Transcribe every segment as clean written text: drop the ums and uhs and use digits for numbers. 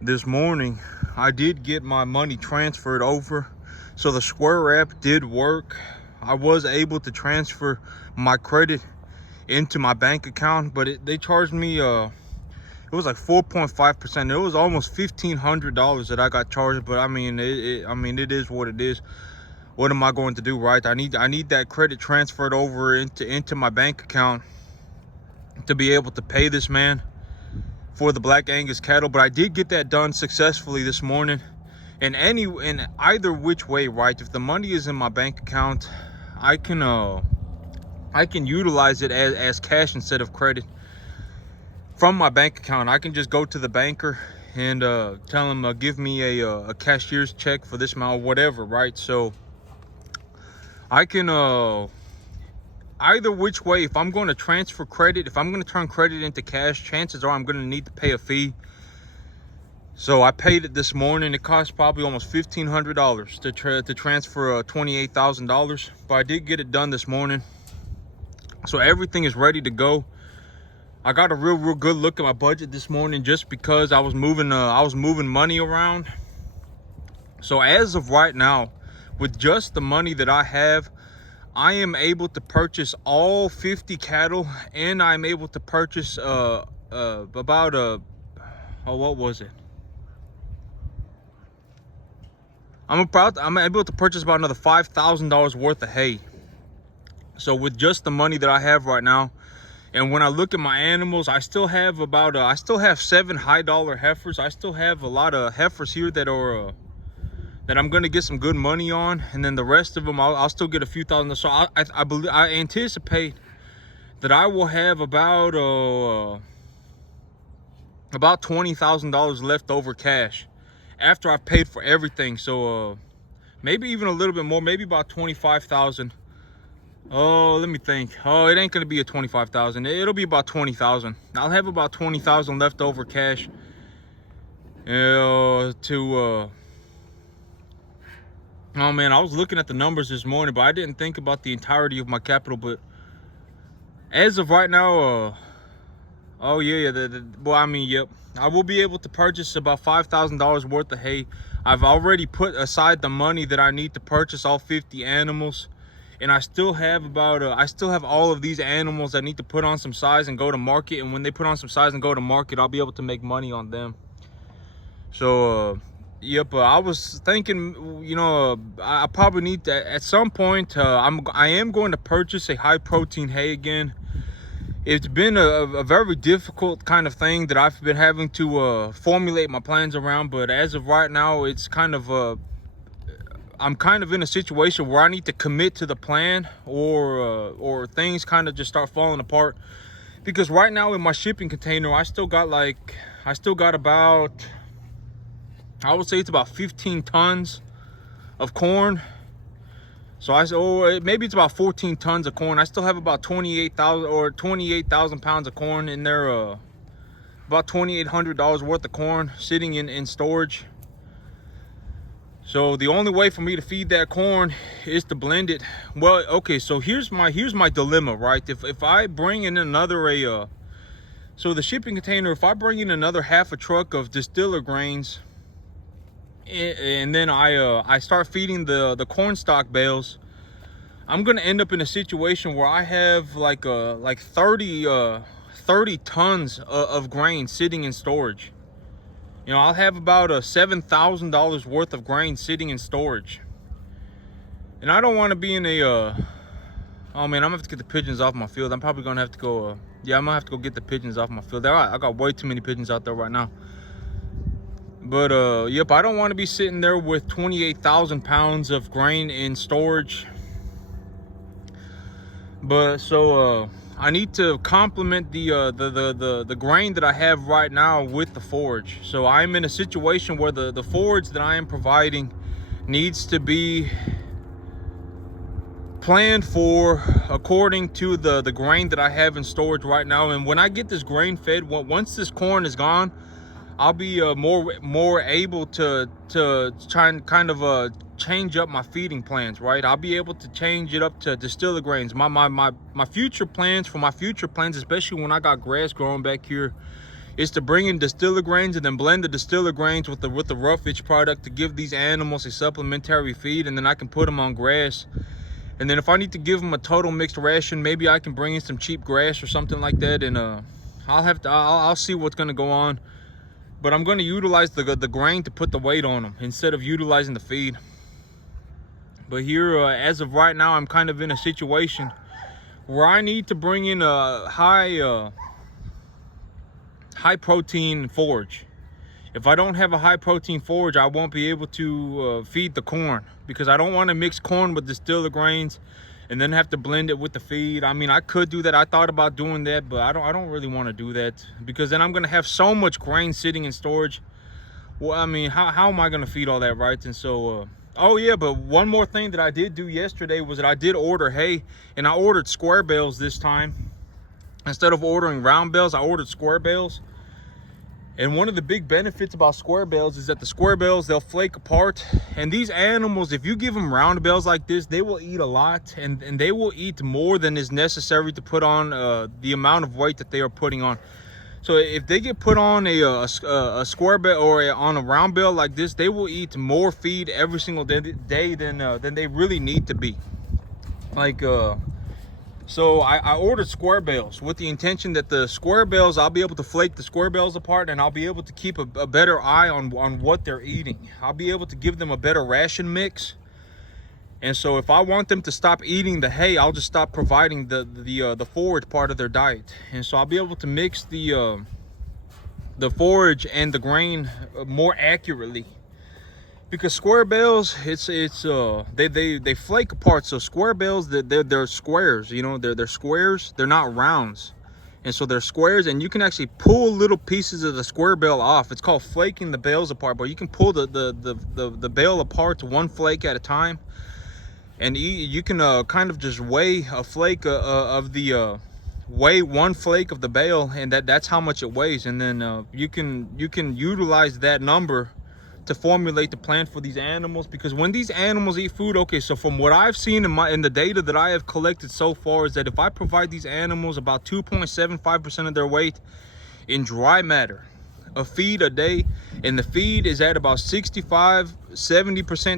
this morning I did get my money transferred over. So the Square app did work. I was able to transfer my credit into my bank account, but they charged me it was like 4.5%. It was almost $1,500 that I got charged, but I mean it is what it is. What am I going to do, right? I need that credit transferred over into my bank account to be able to pay this man for the Black Angus cattle. But I did get that done successfully this morning. And in either which way, right? If the money is in my bank account, I can utilize it as cash instead of credit from my bank account. I can just go to the banker and tell him give me a cashier's check for this amount or whatever, right? So I can either which way, if I'm going to transfer credit, if I'm going to turn credit into cash, chances are I'm going to need to pay a fee. So I paid it this morning. It cost probably almost $1,500 to transfer $28,000, but I did get it done this morning. So everything is ready to go. I got a real good look at my budget this morning just because I was moving money around. So as of right now, with just the money that I have, I am able to purchase all 50 cattle, and I'm able to purchase what was it? I'm able to purchase about another $5,000 worth of hay. So with just the money that I have right now, and when I look at my animals, I still have 7 high dollar heifers. I still have a lot of heifers here that are that I'm gonna get some good money on, and then the rest of them I'll still get a few thousand. So I anticipate that I will have about $20,000 left over cash after I've paid for everything. So maybe even a little bit more, maybe about 25,000. Oh, let me think. Oh, it ain't gonna be a 25,000. It'll be about 20,000. I'll have about 20,000 left over cash oh man, I was looking at the numbers this morning, but I didn't think about the entirety of my capital. But as of right now, oh yeah, well, I mean, yep, I will be able to purchase about $5,000 worth of hay. I've already put aside the money that I need to purchase all 50 animals, and I still have all of these animals that need to put on some size and go to market. And when they put on some size and go to market, I'll be able to make money on them. So yep, I was thinking, I probably need to at some point. I am going to purchase a high protein hay again. It's been a very difficult kind of thing that I've been having to formulate my plans around. But as of right now, it's kind of I'm kind of in a situation where I need to commit to the plan, or things kind of just start falling apart. Because right now in my shipping container, I still got about, I would say it's about 15 tons of corn. So maybe it's about 14 tons of corn. I still have about 28,000 pounds of corn in there, about $2,800 worth of corn sitting in storage. So the only way for me to feed that corn is to blend it. Well, okay, so here's my dilemma, right? If I bring in another so the shipping container, if I bring in another half a truck of distiller grains, and then I start feeding the corn stalk bales, I'm gonna end up in a situation where I have like 30 tons of grain sitting in storage. I'll have about $7,000 worth of grain sitting in storage, and I don't want to be in a oh man, I'm gonna have to get the pigeons off my field. I'm probably gonna have to go yeah, I'm gonna have to go get the pigeons off my field. I got way too many pigeons out there right now. But yep, I don't want to be sitting there with 28,000 pounds of grain in storage. But so I need to complement the grain that I have right now with the forage. So I'm in a situation where the forage that I am providing needs to be planned for according to the grain that I have in storage right now. And when I get this grain fed, once this corn is gone, I'll be more able to try and kind of change up my feeding plans, right? I'll be able to change it up to distiller grains. My future plans, especially when I got grass growing back here, is to bring in distiller grains and then blend the distiller grains with the roughage product to give these animals a supplementary feed, and then I can put them on grass. And then if I need to give them a total mixed ration, maybe I can bring in some cheap grass or something like that, and I'll see what's gonna go on. But I'm gonna utilize the grain to put the weight on them instead of utilizing the feed. But here, as of right now, I'm kind of in a situation where I need to bring in a high protein forage. If I don't have a high protein forage, I won't be able to feed the corn, because I don't want to mix corn with distiller grains and then have to blend it with the feed. I mean, I could do that. I thought about doing that, but I don't really want to do that, because then I'm going to have so much grain sitting in storage. Well, I mean, how am I going to feed all that, right? And so oh yeah, but one more thing that I did do yesterday was that I did order hay, and I ordered square bales this time. Instead of ordering round bales, I ordered square bales. And one of the big benefits about square bales is that the square bales, they'll flake apart. And these animals, if you give them round bales like this, they will eat a lot, and they will eat more than is necessary to put on the amount of weight that they are putting on. So if they get put on a square bale or on a round bale like this, they will eat more feed every single day than they really need to be. Like so I ordered square bales with the intention that the square bales, I'll be able to flake the square bales apart, and I'll be able to keep a better eye on what they're eating. I'll be able to give them a better ration mix. And so if I want them to stop eating the hay, I'll just stop providing the forage part of their diet. And so I'll be able to mix the forage and the grain more accurately. Because square bales, they flake apart. So square bales, they're squares, you know, they're squares, they're not rounds. And so they're squares, and you can actually pull little pieces of the square bale off. It's called flaking the bales apart, but you can pull the bale apart to one flake at a time. And you can kind of just weigh a flake weigh one flake of the bale, and that's how much it weighs. And then you can utilize that number to formulate the plan for these animals. Because when these animals eat food, okay, so from what I've seen in the data that I have collected so far, is that if I provide these animals about 2.75% of their weight in dry matter of feed a day, and the feed is at about 65-70%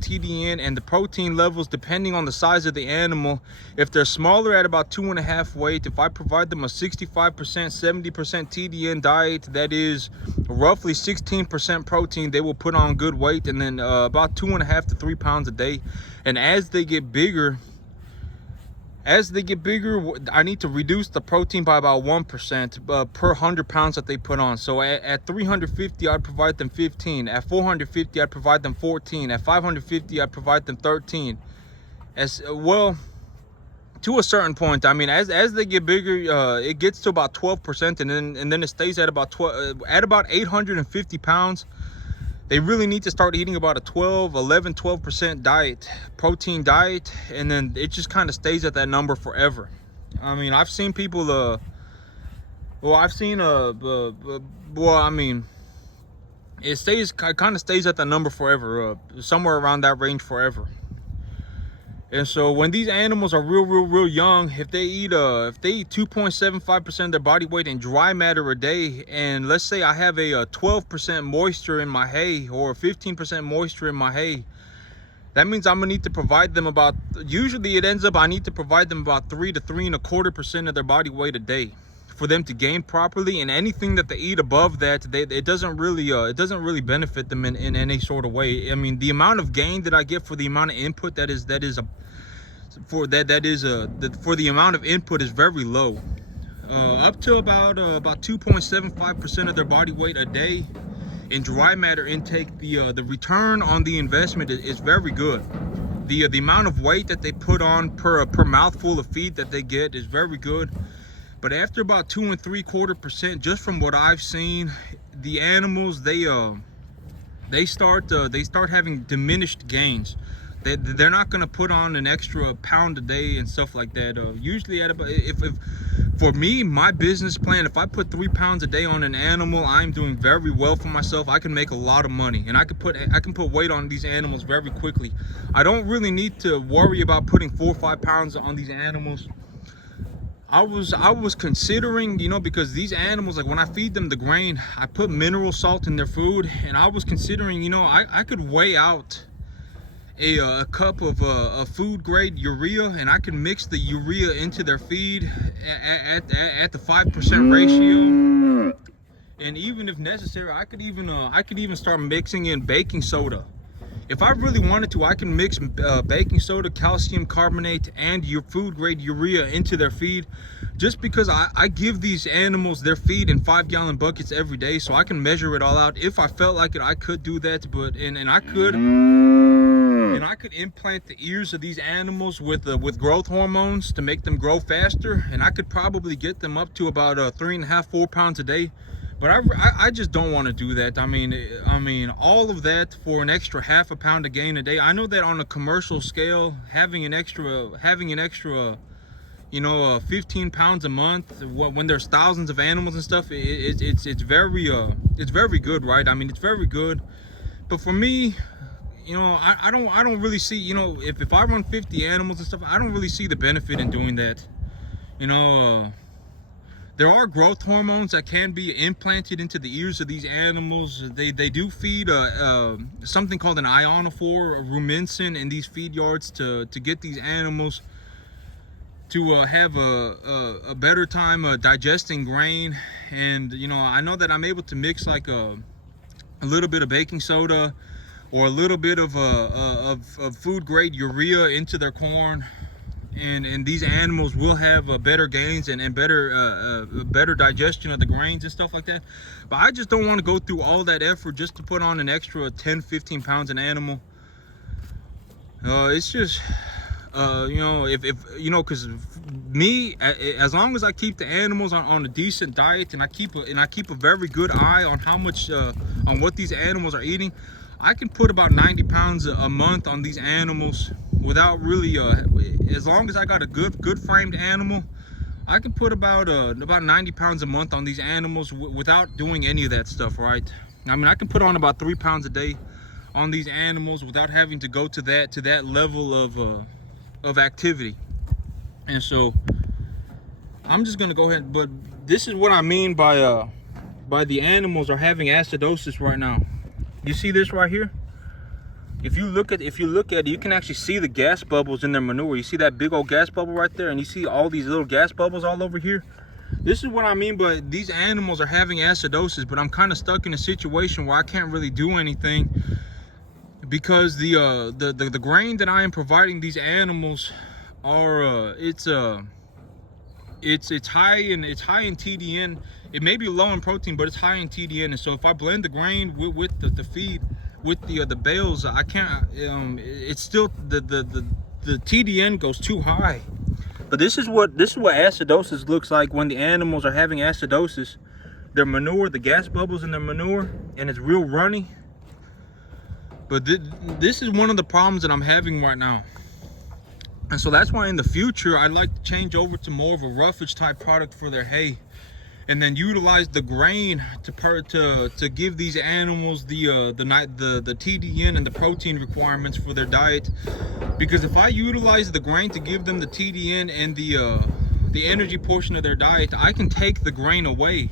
TDN, and the protein levels, depending on the size of the animal, if they're smaller at about 2.5 weight, if I provide them a 65% 70% TDN diet, that is roughly 16% protein, they will put on good weight, and then about 2.5 to 3 pounds a day. And as they get bigger, I need to reduce the protein by about 1% per 100 pounds that they put on. So at 350, I'd provide them 15. At 450, I'd provide them 14. At 550, I'd provide them 13. As well, to a certain point. I mean, as they get bigger, it gets to about 12%, and then it stays at about 850 pounds. They really need to start eating about a 12% diet, protein diet, and then it just kind of stays at that number forever. I mean, I've seen people, it kind of stays at that number forever, somewhere around that range forever. And so when these animals are real young, if they eat 2.75% of their body weight in dry matter a day, and let's say I have a 12% moisture in my hay or 15% moisture in my hay, that means I'm gonna need to provide them usually it ends up I need to provide them about 3 to 3.25% of their body weight a day for them to gain properly. And anything that they eat above that, it doesn't really benefit them in any sort of way. I mean, the amount of gain that I get for the amount of input for the amount of input is very low. Up to about 2.75% of their body weight a day in dry matter intake, the return on the investment is very good. The amount of weight that they put on per mouthful of feed that they get is very good. But after about 2.75%, just from what I've seen, the animals they start having diminished gains. They're not going to put on an extra pound a day and stuff like that. Usually at about, if for me, my business plan, if I put 3 pounds a day on an animal, I'm doing very well for myself. I can make a lot of money, and I can put weight on these animals very quickly. I don't really need to worry about putting 4 or 5 pounds on these animals. I was considering, you know, because these animals, like when I feed them the grain, I put mineral salt in their food, and I was considering, you know, I could weigh out a cup of food grade urea, and I can mix the urea into their feed at the 5% ratio. And even if necessary, I could even start mixing in baking soda. If I really wanted to, I can mix baking soda, calcium carbonate, and your food grade urea into their feed, just because I give these animals their feed in 5-gallon buckets every day, so I can measure it all out. If I felt like it, I could do that, but and I could implant the ears of these animals with growth hormones to make them grow faster, and I could probably get them up to about 3.5-4 pounds a day. But I just don't want to do that. I mean, all of that for an extra 1/2 pound of gain a day. I know that on a commercial scale, having an extra, you know, 15 pounds a month when there's thousands of animals and stuff, it's very good, right? I mean, it's very good. But for me, you know, I don't really see, you know, if I run 50 animals and stuff, I don't really see the benefit in doing that. You know, there are growth hormones that can be implanted into the ears of these animals. They do feed something called an ionophore, a rumensin, in these feed yards to get these animals to have a better time digesting grain. And you know, I know that I'm able to mix like a little bit of baking soda or a little bit of food grade urea into their corn, and these animals will have better gains and better digestion of the grains and stuff like that. But I just don't want to go through all that effort just to put on an extra 10-15 pounds an animal. It's just you know, if you know, because me, as long as I keep the animals on a decent diet, and I keep a very good eye on how much on what these animals are eating, I can put about 90 pounds a month on these animals without really as long as I got a good framed animal, I can put about 90 pounds a month on these animals without doing any of that stuff, right? I mean, I can put on about 3 pounds a day on these animals without having to go to that level of activity. And so I'm just gonna go ahead, but this is what I mean by the animals are having acidosis right now. You see this right here? If you look at it, you can actually see the gas bubbles in their manure. You see that big old gas bubble right there, and you see all these little gas bubbles all over here. This is what I mean by these animals are having acidosis, but I'm kind of stuck in a situation where I can't really do anything because the grain that I am providing these animals are it's high in TDN. It may be low in protein, but it's high in TDN. And so if I blend the grain with the feed, with the bales, I can't. It's still the TDN goes too high. But this is what acidosis looks like when the animals are having acidosis. Their manure, the gas bubbles in their manure, and it's real runny. But this is one of the problems that I'm having right now. And so that's why in the future, I'd like to change over to more of a roughage type product for their hay, and then utilize the grain to give these animals the TDN and the protein requirements for their diet. Because if I utilize the grain to give them the TDN and the energy portion of their diet, I can take the grain away.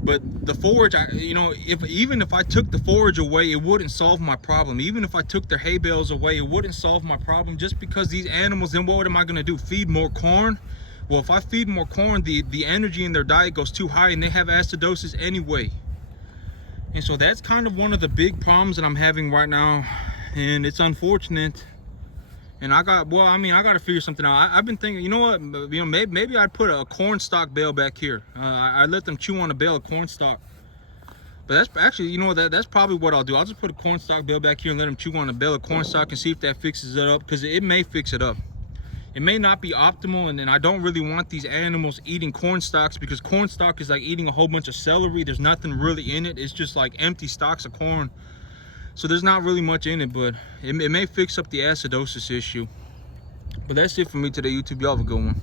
But the forage, you know, even if I took the forage away, it wouldn't solve my problem. Even if I took their hay bales away, it wouldn't solve my problem, just because these animals, then what am I going to do? Feed more corn? Well, if I feed more corn, the energy in their diet goes too high, and they have acidosis anyway. And so that's kind of one of the big problems that I'm having right now, and it's unfortunate. And I got to figure something out. I've been thinking, you know what, you know, maybe I'd put a corn stalk bale back here. I let them chew on a bale of corn stalk. But that's actually, you know, that's probably what I'll do. I'll just put a corn stalk bale back here and let them chew on a bale of corn stalk and see if that fixes it up, because it may fix it up. It may not be optimal, and I don't really want these animals eating corn stalks, because corn stalk is like eating a whole bunch of celery. There's nothing really in it. It's just like empty stalks of corn. So there's not really much in it, but it may fix up the acidosis issue. But that's it for me today, YouTube. Y'all have a good one.